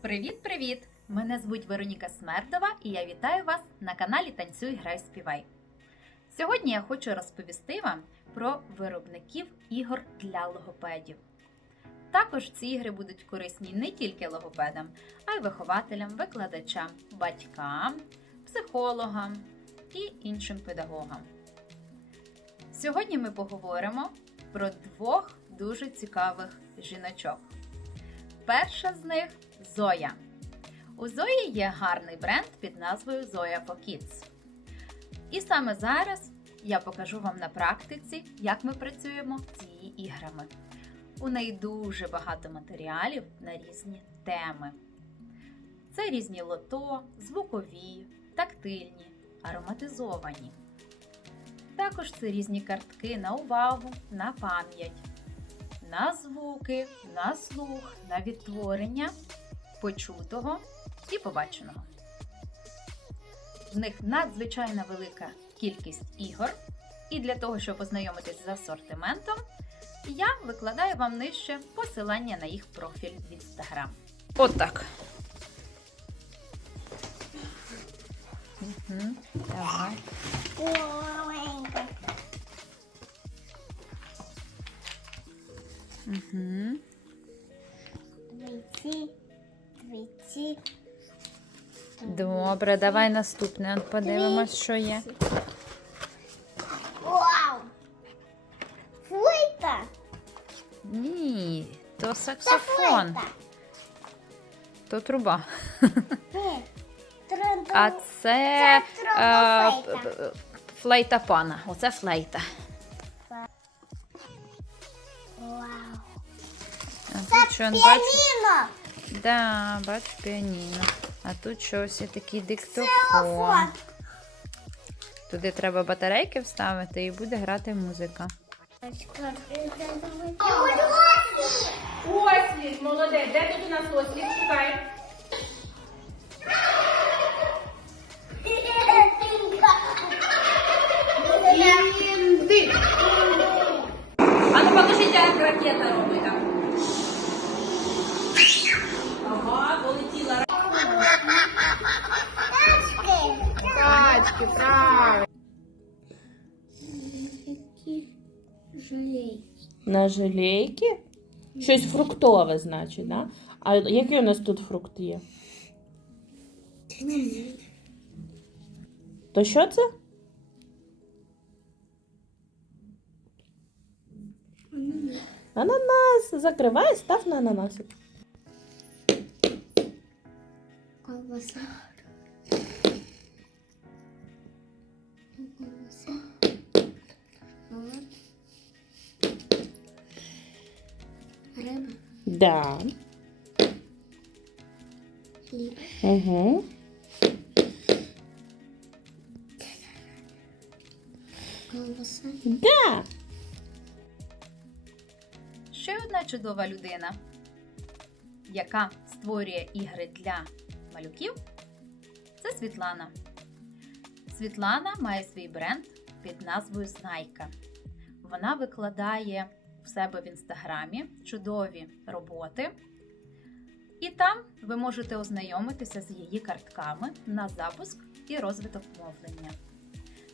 Привіт-привіт! Мене звуть Вероніка Смердова і я вітаю вас на каналі Танцюй, Грай, Співай. Сьогодні я хочу розповісти вам про виробників ігор для логопедів. Також ці ігри будуть корисні не тільки логопедам, а й вихователям, викладачам, батькам, психологам і іншим педагогам. Сьогодні ми поговоримо про двох дуже цікавих жіночок. Перша з них Зоя. У Зої є гарний бренд під назвою Zoya for Kids. І саме зараз я покажу вам на практиці, як ми працюємо з її іграми. У неї дуже багато матеріалів на різні теми. Це різні лото, звукові, тактильні, ароматизовані. Також це різні картки на увагу, на пам'ять, на звуки, на слух, на відтворення почутого і побаченого. В них надзвичайно велика кількість ігор, і для того, щоб ознайомитись з асортиментом, я викладаю вам нижче посилання на їх профіль в Instagram. Отак. Угу, давай. Угу. Двійці, двійці. Добре, давай наступне. Подивимось, що є. Вау! Флейта! Ні, то саксофон, то труба. Ні, трон- А це Це е, тромбофлейта. п- п- флейта пана. Оце флейта. Вау! А тут що, бач, Піаніно! да, бач піаніно. А тут щось такий диктофон. Туди треба батарейки вставити і буде грати музика. Ослік, молодець. Де тут у нас? Шукай. Індик. А ну покажіть, як ракета робить Жалей. На желейки? Щось фруктове, значить, да? А який у нас тут фрукт є? То що це? Ананас. Закривай, став на ананасик. Колбаса. Да. Угу. Да. Ще одна чудова людина, яка створює ігри для малюків, це Світлана. Світлана має свій бренд під назвою Знайка. Вона викладає в себе в інстаграмі чудові роботи. І там ви можете ознайомитися з її картками на запуск і розвиток мовлення.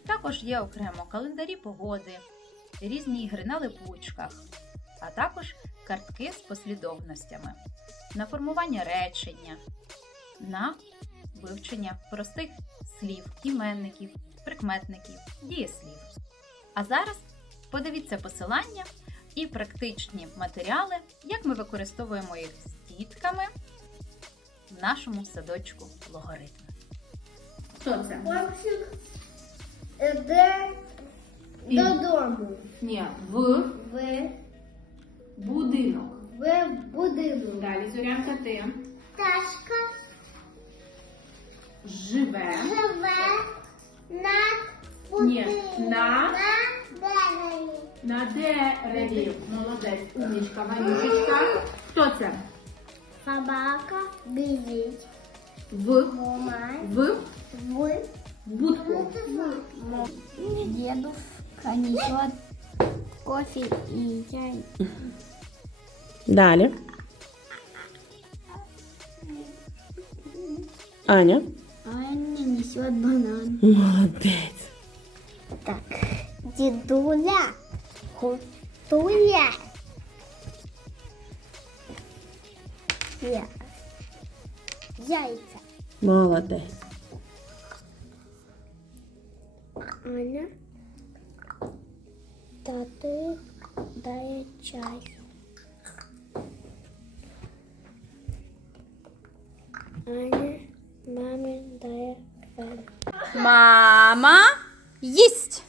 Також є окремо календарі погоди, різні ігри на липучках, а також картки з послідовностями на формування речення, на вивчення простих слів, іменників, прикметників, дієслів. А зараз подивіться посилання і практичні матеріали, як ми використовуємо їх з дітками в нашому садочку логоритми. Що це? Хлопчик іде І- додому. Ні, в Ви, будинок. ви будинок. Далі, Зорянка, ти. Пташка Живе. живе на Ні, будинку. на- дереві. На дереві. Молодець. Умничка, Ванюшечка. Хто це? Собака біжить. В. Мама. В. В. Будку. Дедушка несет кофе и чай. Далі. Аня. Аня несет банан. Молодець. Так, дедуля, Готуя. Я. Молодець. Аня тату дає чай. Аня мамі дає крем. Мама їсть.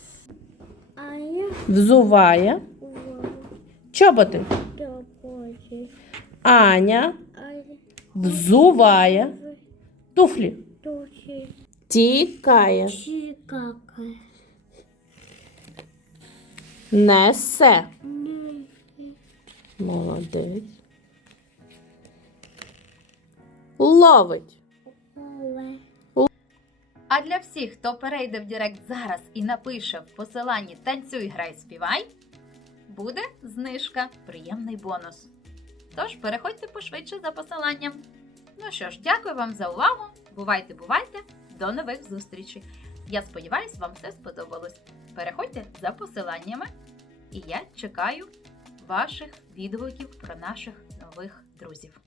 Взуває. Чоботи. Аня взуває. Туфлі. Тікає. Несе. Молодець. Ловить. А для всіх, хто перейде в Директ зараз і напише в посиланні Танцюй, грай, співай, буде знижка, приємний бонус. Тож переходьте пошвидше за посиланням. Ну що ж, дякую вам за увагу. Бувайте, бувайте, до нових зустрічей. Я сподіваюся, вам все сподобалось. Переходьте за посиланнями, і я чекаю ваших відгуків про наших нових друзів.